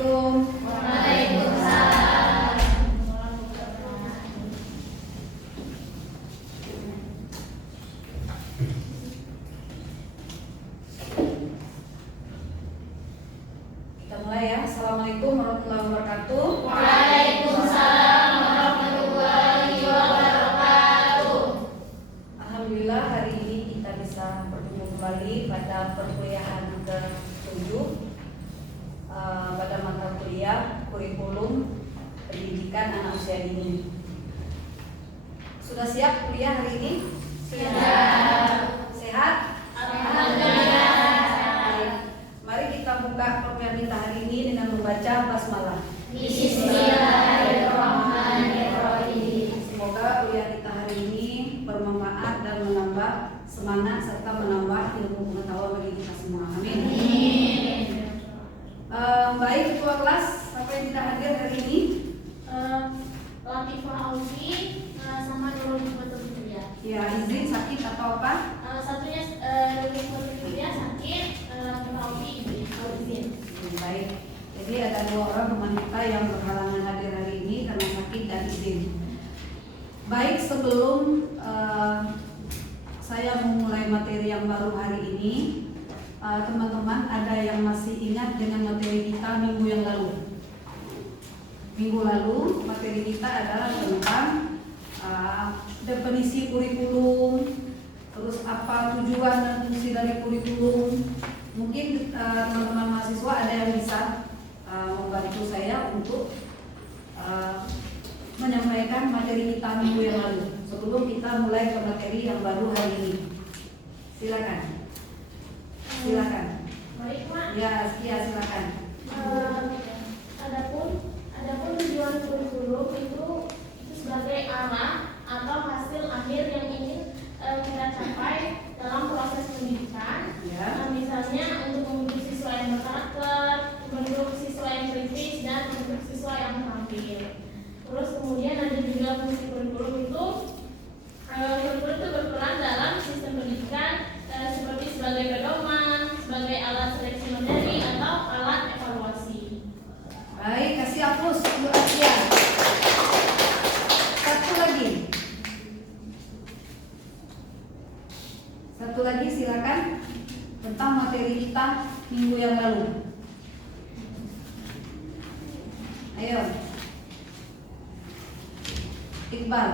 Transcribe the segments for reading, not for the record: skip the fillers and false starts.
Assalamualaikum. Waalaikumsalam. Kita mulai ya. Assalamualaikum warahmatullahi wabarakatuh. Waalaikumsalam warahmatullahi wabarakatuh. Alhamdulillah hari ini kita bisa bertemu kembali pada perkuliahan ke-7 pada mata kuliah kurikulum pendidikan anak usia dini. Sudah siap kuliah hari ini? Siap. Sehat? Alhamdulillah. Baik. Mari kita buka program kita hari ini dengan membaca basmalah. Bismillahirrahmanirrahim. Semoga kuliah kita hari ini bermanfaat dan menambah semangat serta menambah ilmu pengetahuan bagi kita semua. Amin. Baik ketua kelas, siapa yang tidak hadir hari ini? Latifah Auzi sama Nurul Hikmatul Ya, izin sakit atau apa? Satunya Nurul Hikmatul sakit, Latifah Auzi izin. Baik. Jadi ada 2 orang teman kita yang berhalangan hadir hari ini karena sakit dan izin. Baik, sebelum saya memulai materi yang baru hari ini, teman-teman ada yang masih ingat dengan materi kita minggu yang lalu? Minggu lalu materi kita adalah tentang definisi kurikulum, terus apa tujuan dan fungsi dari kurikulum. Mungkin teman-teman mahasiswa ada yang bisa membantu saya untuk menyampaikan materi kita minggu yang lalu sebelum kita mulai ke materi yang baru hari ini. Silakan. Baik, Mak. Ya, silakan. Adapun tujuan kurikulum itu sebagai arah atau hasil akhir yang ingin kita capai dalam proses pendidikan. Ya. Misalnya untuk membentuk siswa yang berkarakter, membentuk siswa yang kritis, dan membentuk siswa yang terampil. Terus kemudian ada juga fungsi kurikulum itu berperan dalam sistem pendidikan seperti sebagai pedoman, sebagai alat seleksi materi atau alat evaluasi. Baik, kasih hapus Bu Asia. Satu lagi silakan tentang materi kita minggu yang lalu. Ayo, Iqbal.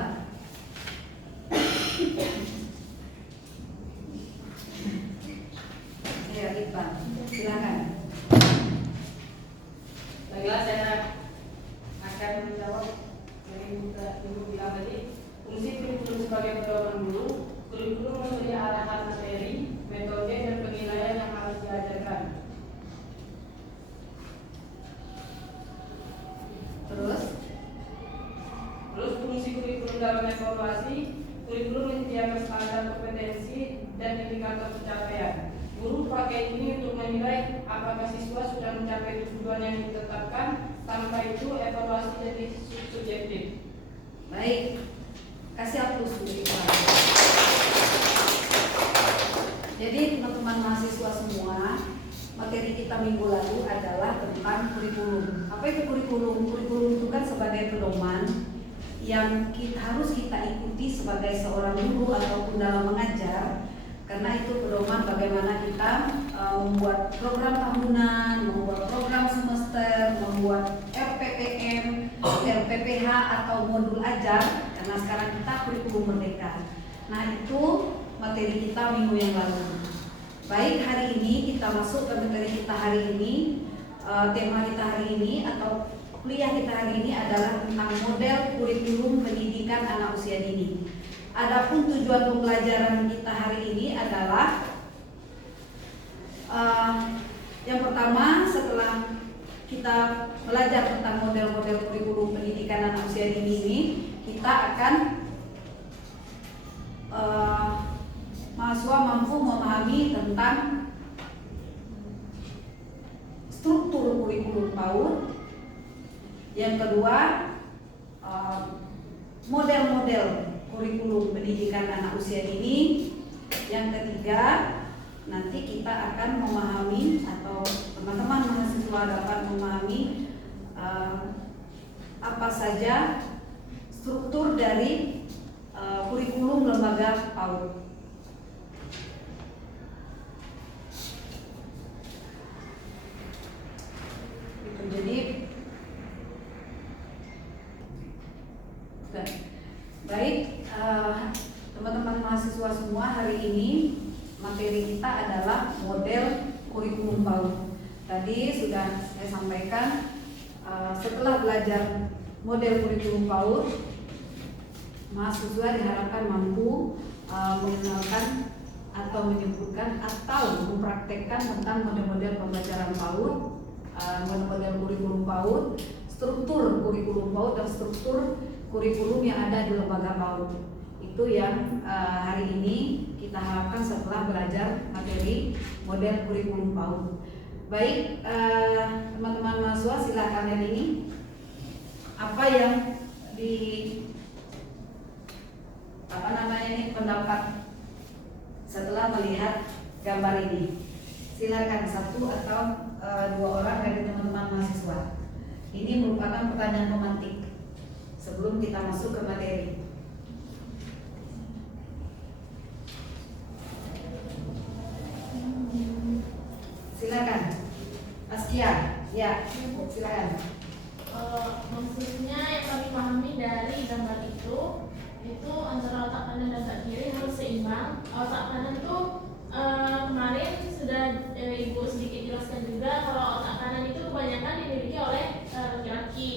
Ayo Iqbal, silakan. Baiklah, saya akan menjawab yang Ibu bilang tadi. Fungsi kurikulum sebagai pedoman guru. Kurikulum memberi arahan materi, metode, dan penilaian yang harus diajarkan. Terus Fungsi kurikulum dalam evaluasi. Kurikulum menyediakan standar kompetensi dan indikator pencapaian. Guru pakai ini untuk menilai apakah siswa sudah mencapai tujuan yang ditetapkan. Tanpa itu evaluasi jadi subjektif. baik, kasih hapus Bu Iqbal. Jadi teman-teman mahasiswa semua, materi kita minggu lalu adalah tentang kurikulum. Apa itu kurikulum? Kurikulum itu kan sebagai pedoman yang harus kita ikuti sebagai seorang guru ataupun dalam mengajar, karena itu pedoman bagaimana kita membuat program tahunan, membuat program semester, membuat RPPM, RPPH atau modul ajar, karena sekarang kita kurikulum merdeka. Nah itu materi kita minggu yang lalu. Baik, hari ini kita masuk ke materi kita hari ini. Tema kita hari ini atau kuliah kita hari ini adalah tentang model kurikulum pendidikan anak usia dini. Adapun tujuan pembelajaran kita hari ini adalah yang pertama, setelah kita belajar tentang model-model kurikulum pendidikan anak usia dini ini, kita akan mahasiswa mampu memahami tentang struktur kurikulum PAUD. Yang kedua, model-model kurikulum pendidikan anak usia dini. Yang ketiga, nanti kita akan memahami atau teman-teman mahasiswa semua dapat memahami apa saja struktur dari kurikulum lembaga PAUD. Jadi baik, teman-teman mahasiswa semua, hari ini materi kita adalah model kurikulum PAUD. Tadi sudah saya sampaikan, setelah belajar model kurikulum PAUD, mahasiswa diharapkan mampu mengenalkan atau menyebutkan atau mempraktekkan tentang model-model pembelajaran PAUD, model-model kurikulum PAUD, struktur kurikulum PAUD, dan struktur kurikulum yang ada di lembaga PAUD. Itu yang hari ini kita harapkan setelah belajar materi model kurikulum PAUD. Baik, teman-teman mahasiswa, silakan lihat ini. Apa yang pendapat setelah melihat gambar ini? Silakan satu atau dua orang dari teman-teman mahasiswa. Ini merupakan pertanyaan pemantik sebelum kita masuk ke materi. Silakan, Askia. Ya, silakan. Maksudnya yang kami pahami dari gambar itu antara otak kanan dan otak kiri harus seimbang. Otak kanan itu kemarin sudah Ibu sedikit jelaskan juga kalau otak kanan itu kebanyakan dimiliki oleh laki-laki,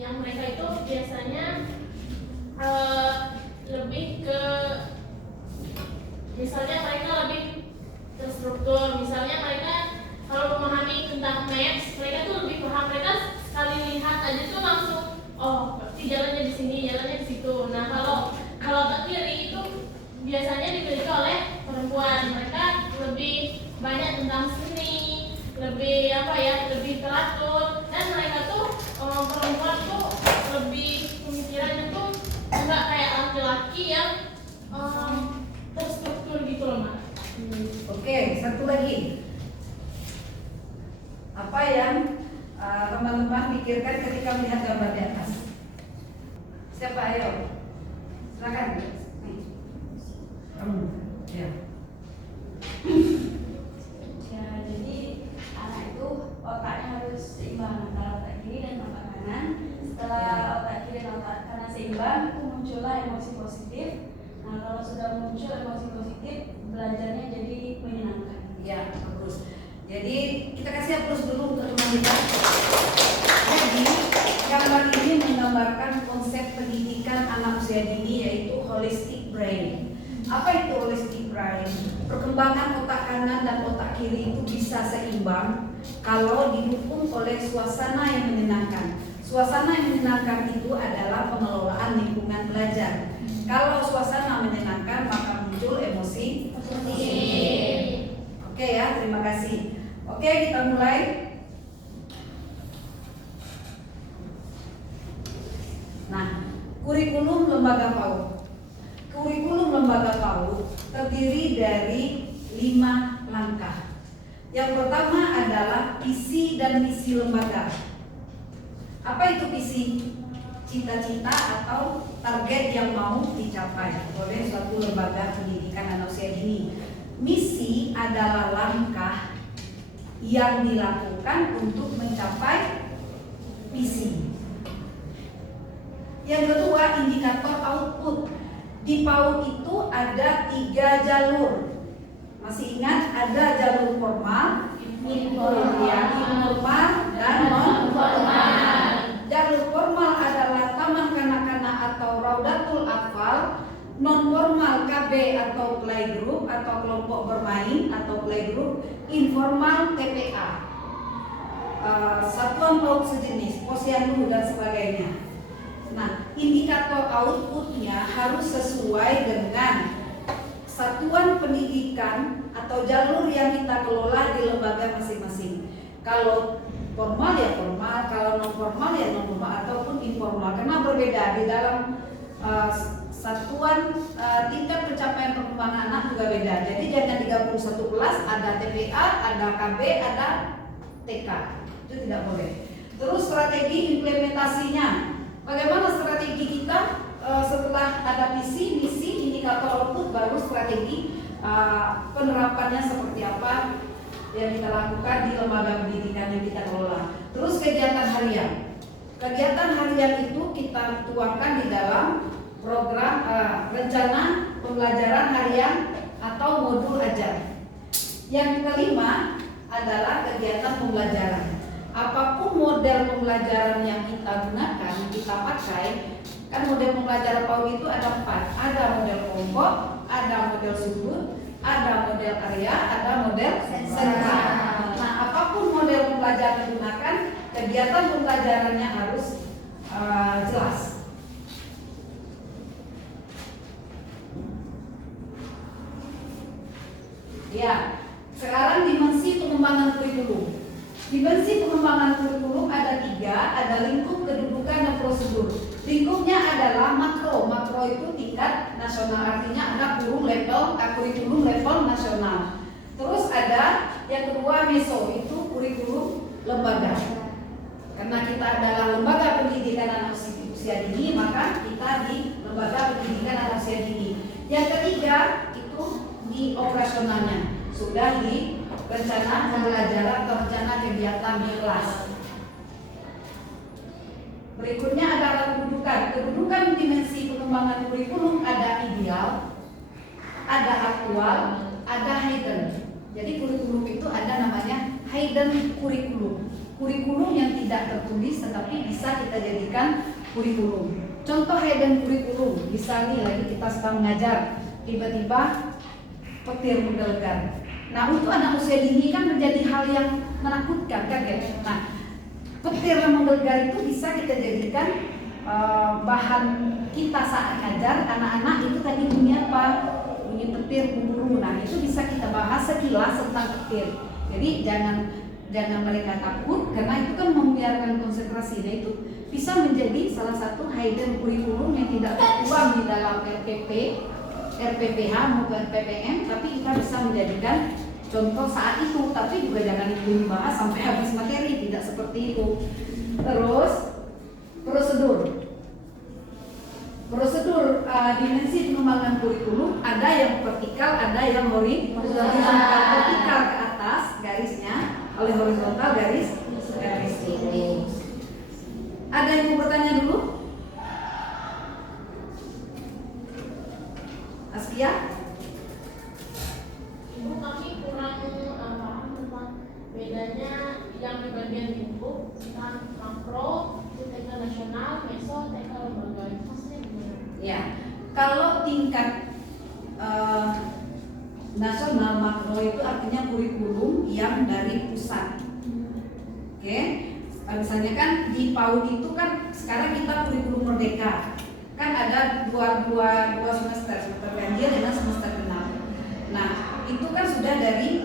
yang mereka itu biasanya lebih ke, misalnya mereka lebih terstruktur, misalnya mereka kalau memahami tentang maps, mereka tuh lebih paham, mereka sekali lihat aja tuh langsung, oh berarti jalannya di sini, jalannya di situ. Nah kalau otak kiri itu biasanya dimiliki oleh perempuan, mereka lebih banyak tentang seni, lebih lebih teratur, dan mereka tuh perempuan tuh lebih pemikirannya tuh enggak kayak laki-laki yang terstruktur gitu loh, Mak. Oke, satu lagi. Apa yang teman-teman pikirkan ketika melihat gambar di atas? Siapa? Ayo, silakan. Kamu. Ya. Ya, jadi anak itu otaknya harus seimbang antara otak kiri dan otak kanan. Setelah otak kiri dan otak kanan seimbang, itu muncullah emosi positif. Nah, kalau sudah muncul emosi positif, belajarnya jadi menyenangkan. Ya, bagus. Jadi kita kasih aplaus dulu untuk teman kita. Jadi gambar ini menggambarkan konsep pendidikan anak usia dini, yaitu holistic brain. Apa itu holistic brain? Perkembangan otak kanan dan otak kiri itu bisa seimbang kalau didukung oleh suasana yang menyenangkan. Suasana yang menyenangkan itu adalah pengelolaan lingkungan belajar. Kalau suasana menyenangkan, maka muncul emosi positif. Oke ya, terima kasih. Oke, kita mulai. Nah, kurikulum lembaga PAUD. Kurikulum lembaga PAUD terdiri dari 5 langkah. Yang pertama adalah visi dan misi lembaga. Apa itu visi? Cita-cita atau target yang mau dicapai oleh suatu lembaga pendidikan anak usia dini. Misi adalah langkah yang dilakukan untuk mencapai visi. Yang kedua, indikator output. Di PAUD itu ada 3 jalur. Masih ingat, ada jalur formal, informal, dan non formal. Jalur formal adalah taman kanak-kanak atau Raudatul Atfal. Non formal KB atau playgroup atau kelompok bermain atau playgroup. Informal TPA, satuan PAUD sejenis, posyandu dan sebagainya. Nah, indikator outputnya harus sesuai dengan satuan pendidikan atau jalur yang kita kelola di lembaga masing-masing. Kalau formal ya formal, kalau non formal ya non formal ataupun informal. Karena berbeda di dalam satuan tingkat pencapaian perkembangan anak juga beda. Jadi jangan 31 kelas ada TPA, ada KB, ada TK. itu tidak boleh. Terus strategi implementasinya, bagaimana strategi kita setelah ada visi, misi, indikator output, baru strategi penerapannya seperti apa yang kita lakukan di lembaga pendidikan yang kita kelola. Terus kegiatan harian. Kegiatan harian itu kita tuangkan di dalam program rencana pembelajaran harian atau modul ajar. Yang kelima adalah kegiatan pembelajaran. Apapun model pembelajaran yang kita gunakan, kita pakai, kan model pembelajaran PAUD itu ada 4. Ada model kelompok, ada model sudut, ada model area, ada model sentra. Nah, apapun model pembelajaran digunakan, kegiatan pembelajarannya harus jelas. Ya, sekarang dimensi pengembangan kurikulum. Dimensi pengembangan kurikulum ada 3, ada lingkup, kedudukan, dan prosedur. Lingkupnya adalah makro. Makro itu tingkat nasional, artinya ada kurikulum level nasional. Terus ada yang kedua meso, itu kurikulum lembaga. Karena kita adalah lembaga pendidikan anak usia dini, maka kita di lembaga pendidikan anak usia dini. Yang ketiga itu di operasionalnya, sudah di rencana pembelajaran atau rencana kegiatan di kelas. Berikutnya adalah kedudukan. Kedudukan dimensi pengembangan kurikulum ada ideal, ada aktual, ada hidden. Jadi kurikulum itu ada namanya hidden kurikulum. Kurikulum yang tidak tertulis tetapi bisa kita jadikan kurikulum. Contoh hidden kurikulum, misalnya lagi kita sedang mengajar, tiba-tiba petir menggelegar. Nah, untuk anak usia dini kan menjadi hal yang menakutkan kan ya. Nah, petir yang menggelegar itu bisa kita jadikan bahan kita saat ngajar anak-anak. Itu tadi bunyi apa? Bunyi petir memburu. Nah, itu bisa kita bahas sekilas tentang petir. Jadi jangan mereka takut karena itu kan membiarkan konsentrasi. Nah, itu bisa menjadi salah satu hidden kurikulum yang tidak tertuang di dalam RPPH maupun PPM, tapi kita bisa menjadikan contoh saat itu, tapi juga jangan dibahas sampai habis materi, tidak seperti itu. Terus prosedur dimensi pengembangan kurikulum ada yang vertikal, ada yang horizontal. Vertikal ke atas garisnya, oleh horizontal garis ini. Ada yang mau bertanya dulu? Askia? Ibu, kami kurang paham tentang bedanya yang di bagian lingkup, tentang makro, TK nasional, meso, TK lembaga. Maksudnya gimana? Ya, kalau tingkat nasional makro itu artinya kurikulum yang dari pusat. Oke, misalnya kan di PAUD itu kan sekarang kita kurikulum merdeka. Kan ada dua semester ganjil dengan semester genap. Nah, itu kan sudah dari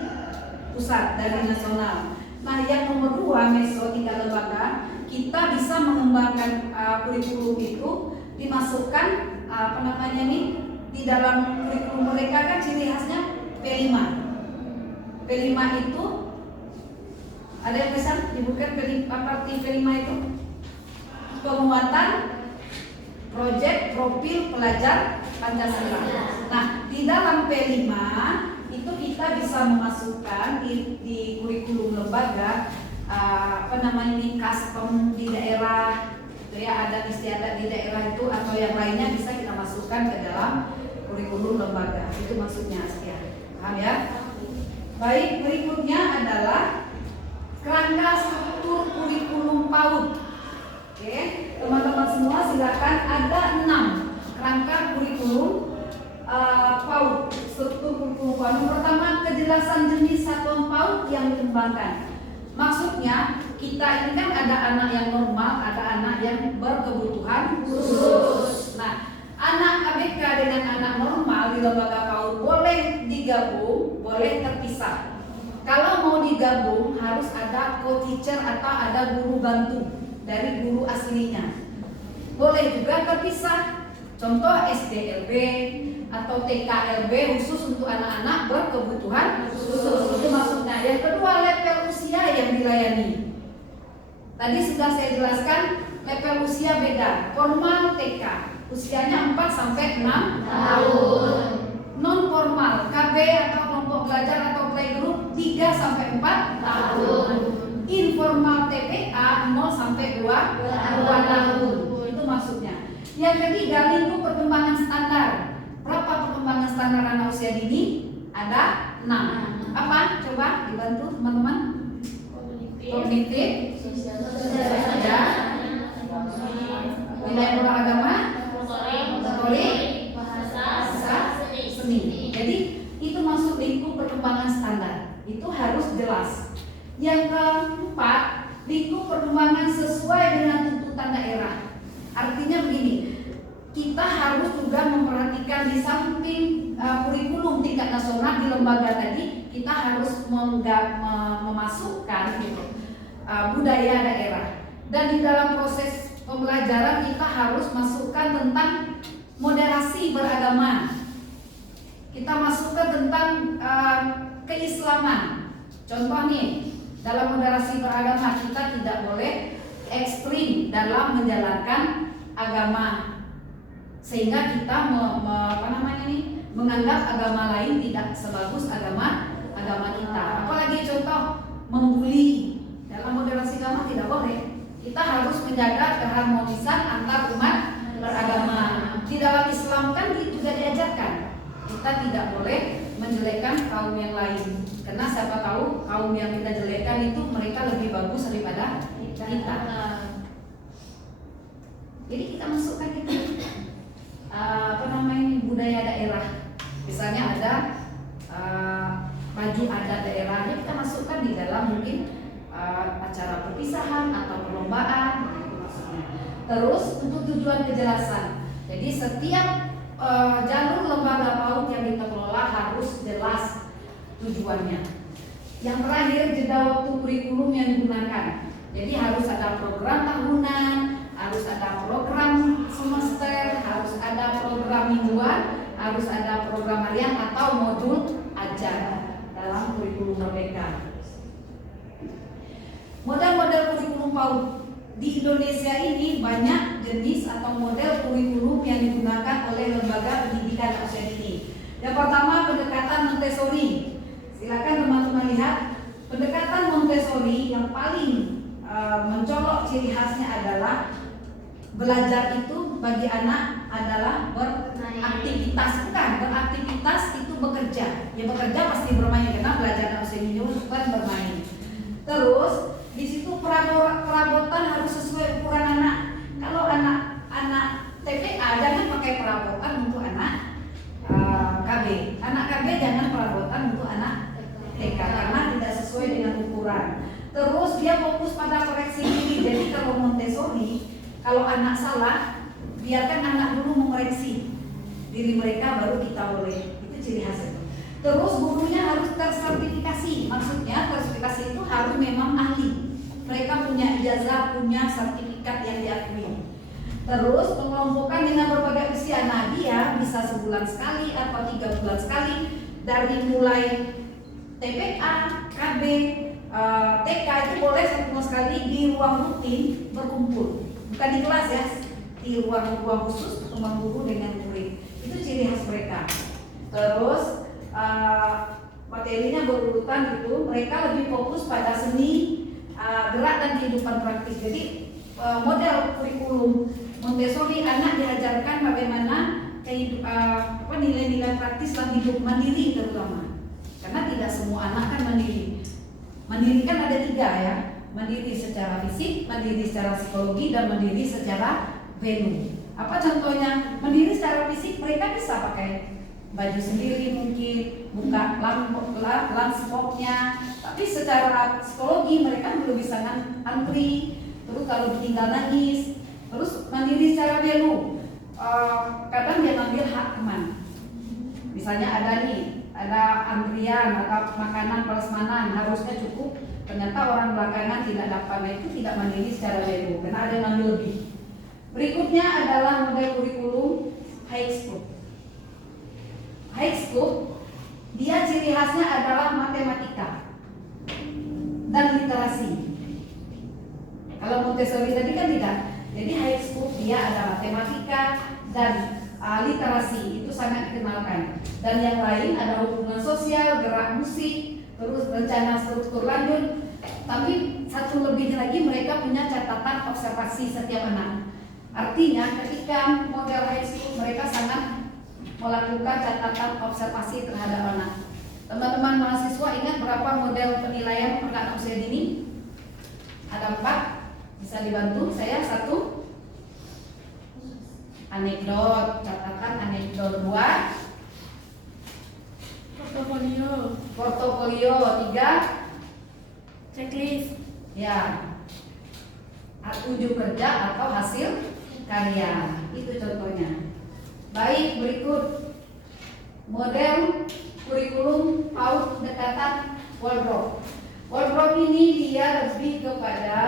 pusat, dari nasional. Nah, yang nomor 2 meso tingkat lembaga, kita bisa mengembangkan kurikulum itu dimasukkan di dalam kurikulum mereka kan ciri khasnya P5. P5 itu ada yang bisa disebutkan arti P5 itu? Penguatan proyek profil pelajar Pancasila. Nah, di dalam P5 itu kita bisa memasukkan di kurikulum lembaga custom di daerah, itu ya, adat istiadat di daerah itu atau yang lainnya bisa kita masukkan ke dalam kurikulum lembaga. Itu maksudnya, Askia. Paham ya? Baik, berikutnya adalah kerangka struktur kurikulum PAUD. Oke, teman-teman semua silakan, ada 6 kerangka kurikulum PAUD, struktur kurikulum PAUD. Yang pertama, kejelasan jenis satuan PAUD yang dikembangkan. Maksudnya kita ini kan ada anak yang normal, ada anak yang berkebutuhan khusus. Nah, anak ABK dengan anak normal di lembaga PAUD boleh digabung, boleh terpisah. Kalau mau digabung harus ada co-teacher atau ada guru bantu dari guru aslinya. Boleh juga terpisah. Contoh SDLB atau TKLB khusus untuk anak-anak berkebutuhan khusus. Itu maksudnya. Yang kedua, level usia yang dilayani. Tadi sudah saya jelaskan level usia beda. Formal TK usianya 4 sampai 6 tahun. Non formal KB atau kelompok belajar atau playgroup 3 sampai 4 tahun. Informal TPA 0 sampai 2 tahun. Itu maksudnya. Yang ketiga, lingkup perkembangan standar. Berapa perkembangan standar anak usia dini? Ada 6. Apa? Coba dibantu teman-teman. Kognitif, ya, nilai beragama, motorik, bahasa, seni. Jadi itu masuk lingkup perkembangan standar. Itu harus jelas. Yang keempat, lingkup perkembangan sesuai dengan tuntutan daerah. Artinya begini, kita harus juga memperhatikan di samping kurikulum tingkat nasional di lembaga tadi, kita harus memasukkan gitu, budaya daerah. Dan di dalam proses pembelajaran kita harus masukkan tentang moderasi beragama. Kita masukkan tentang keislaman. Contoh nih, dalam moderasi beragama kita tidak boleh ekstrim dalam menjalankan agama, sehingga kita menganggap agama lain tidak sebagus agama kita. Apalagi contoh membuli, dalam moderasi agama tidak boleh. Kita harus menjaga keharmonisan antar umat beragama. Di dalam Islam kan juga diajarkan kita tidak boleh menjelekkan kaum yang lain, karena siapa tahu kaum yang kita jelekkan itu mereka lebih bagus daripada kita. Jadi kita masukkan itu budaya daerah. Misalnya ada baju adat daerahnya, kita masukkan di dalam mungkin acara perpisahan atau perlombaan. Terus untuk tujuan kejelasan. Jadi setiap jalur lembaga PAUD yang kita kelola harus jelas tujuannya. Yang terakhir, jeda waktu kurikulum yang digunakan. Jadi harus ada program tahunan, harus ada program semester, harus ada program mingguan, harus ada program harian atau modul ajar dalam kurikulum merdeka. Model-model kurikulum PAUD di Indonesia ini banyak jenis atau model kurikulum yang digunakan oleh lembaga pendidikan usia dini. Yang pertama, pendekatan Montessori. Silakan teman-teman lihat, pendekatan Montessori yang paling mencolok ciri khasnya adalah belajar itu bagi anak adalah beraktivitas, bukan beraktivitas itu bekerja. Ya bekerja pasti bermain, karena belajar usia dini bukan bermain. Terus di situ perabotan harus sesuai ukuran anak. Kalau anak TPA jangan pakai perabotan untuk anak KB. Anak KB jangan perabotan untuk anak TK karena tidak sesuai dengan ukuran. Terus dia fokus pada koreksi diri. Jadi kalau Montessori, kalau anak salah, biarkan anak dulu mengoreksi diri mereka, baru kita boleh. Itu ciri khasnya. Terus gurunya harus tersertifikasi. Maksudnya tersertifikasi itu harus memang ahli. Mereka punya ijazah, punya sertifikat yang diakui. Terus pengelompokan dengan berbagai usia. Nah, dia bisa sebulan sekali atau 3 bulan sekali, dari mulai TPA, KB, TK itu boleh 1 bulan sekali di ruang rutin berkumpul. Bukan di kelas ya, di ruang-ruang khusus pertemuan guru dengan murid. Itu ciri khas mereka. Terus materinya berurutan gitu, mereka lebih fokus pada seni, gerak dan kehidupan praktis. Jadi model kurikulum Montessori, anak diajarkan bagaimana nilai-nilai praktis dalam hidup mandiri terutama. Karena tidak semua anak kan mandiri. Mandiri kan ada 3 ya, mandiri secara fisik, mandiri secara psikologi, dan mandiri secara value. Apa contohnya? Mandiri secara fisik, mereka bisa pakai baju sendiri, mungkin buka lunchbox-nya, tapi secara psikologi mereka belum bisa antri, terus kalau ditinggal nangis. Terus mandiri secara value, kadang dia ngambil hak teman. Misalnya ada antrian atau makanan prasmanan harusnya cukup, ternyata orang belakangan tidak dapat. Nah, itu tidak mandiri secara value karena ada yang ngambil lebih. Berikutnya adalah model kurikulum high school. High school, dia ciri khasnya adalah matematika dan literasi. Kalau Montessori tadi kan tidak. Jadi high school dia ada matematika dan literasi, itu sangat dikenalkan. Dan yang lain ada hubungan sosial, gerak musik, terus rencana struktur lanjut. Tapi satu lebihnya lagi, mereka punya catatan observasi setiap anak. Artinya ketika model high school mereka sangat melakukan catatan observasi terhadap anak. Teman-teman mahasiswa ingat berapa model penilaian anak usia dini? Ada 4. Bisa dibantu saya? 1, anekdot, catatan anekdot. 2, portofolio. 3, checklist. ya, unjuk kerja atau hasil karya. Itu contohnya. Baik, berikut model kurikulum PAUD pendekatan Waldorf. Waldorf ini dia lebih kepada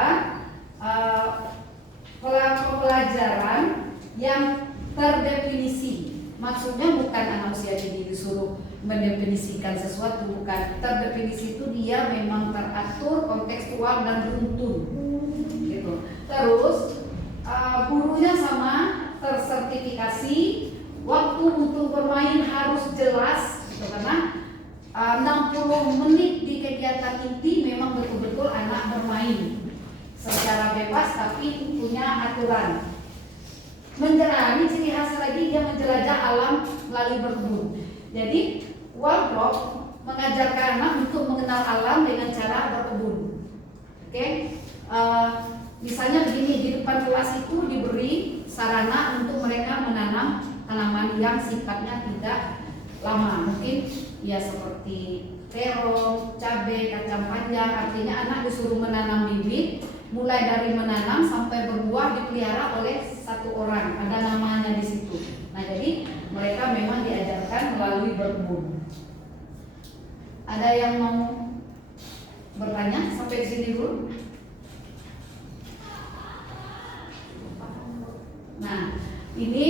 pelajaran yang terdefinisi. Maksudnya bukan anak usia dini disuruh mendefinisikan sesuatu, bukan. Terdefinisi itu dia memang teratur, kontekstual dan beruntun, gitu. Terus gurunya sama, tersertifikasi, waktu untuk bermain harus jelas, gitu, karena 60 menit di kegiatan inti memang betul-betul anak bermain secara bebas tapi punya aturan. Menjalani ciri khas lagi, dia menjelajah alam melalui berkebun. Jadi Waldorf mengajarkan anak untuk mengenal alam dengan cara berkebun. Oke, misalnya begini, di depan kelas itu diberi sarana untuk mereka menanam tanaman yang sifatnya tidak lama, mungkin ya seperti terong, cabai, kacang panjang. Artinya anak disuruh menanam bibit, mulai dari menanam sampai berbuah dipelihara oleh satu orang, ada namanya di situ. Nah, jadi mereka memang diajarkan melalui berkebun. Ada yang mau bertanya sampai di sini dulu? Nah, ini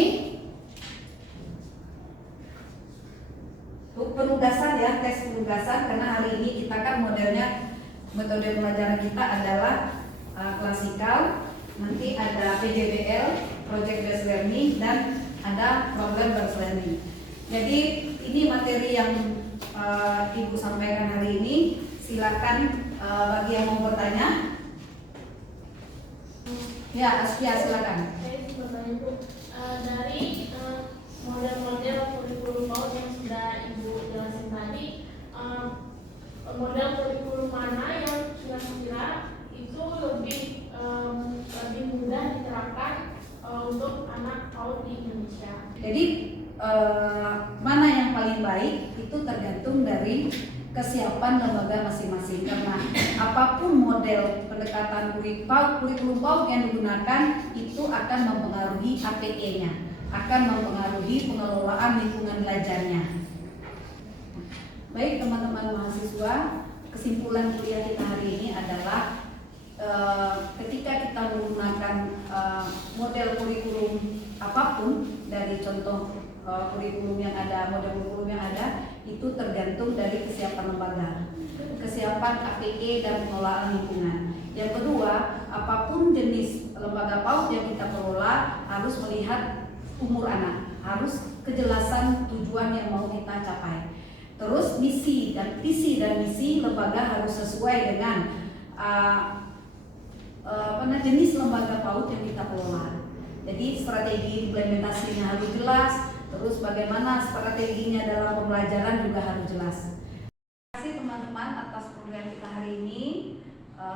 penugasan ya, tes penugasan, karena hari ini kita kan modelnya, metode pelajaran kita adalah klasikal, nanti ada PJBL, Project Based Learning, dan ada Problem Based Learning. Jadi ini materi yang Ibu sampaikan hari ini. Silakan bagi yang mau bertanya. Ya, Askia silakan. Saya bertanya Bu, dari model-model kurikulum PAUD yang sudah Ibu jelasin tadi, model kurikulum mana yang sudah kira itu lebih mudah diterapkan untuk anak PAUD di Indonesia? Jadi mana yang paling baik itu tergantung dari kesiapan lembaga masing-masing, karena apapun model pendekatan kurikulum PAUD yang digunakan itu akan mempengaruhi APE-nya, akan mempengaruhi pengelolaan lingkungan belajarnya. Baik teman-teman mahasiswa, kesimpulan kuliah kita hari ini adalah ketika kita menggunakan model kurikulum apapun, dari contoh kurikulum yang ada, model kurikulum yang ada, itu tergantung dari kesiapan lembaga, kesiapan APE dan pengelolaan lingkungan. Yang kedua, apapun jenis lembaga PAUD yang kita kelola harus melihat umur anak, harus kejelasan tujuan yang mau kita capai. Terus visi dan misi lembaga harus sesuai dengan jenis lembaga PAUD yang kita kelola. Jadi strategi implementasinya harus jelas, terus bagaimana strateginya dalam pembelajaran juga harus jelas. Terima kasih teman-teman atas program kita hari ini.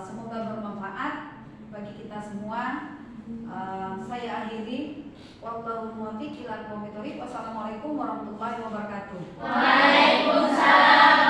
Semoga bermanfaat bagi kita semua. Saya akhiri. Wallahu muwaffiq ila aqwamit thoriq. Wassalamualaikum warahmatullahi wabarakatuh. Waalaikumsalam.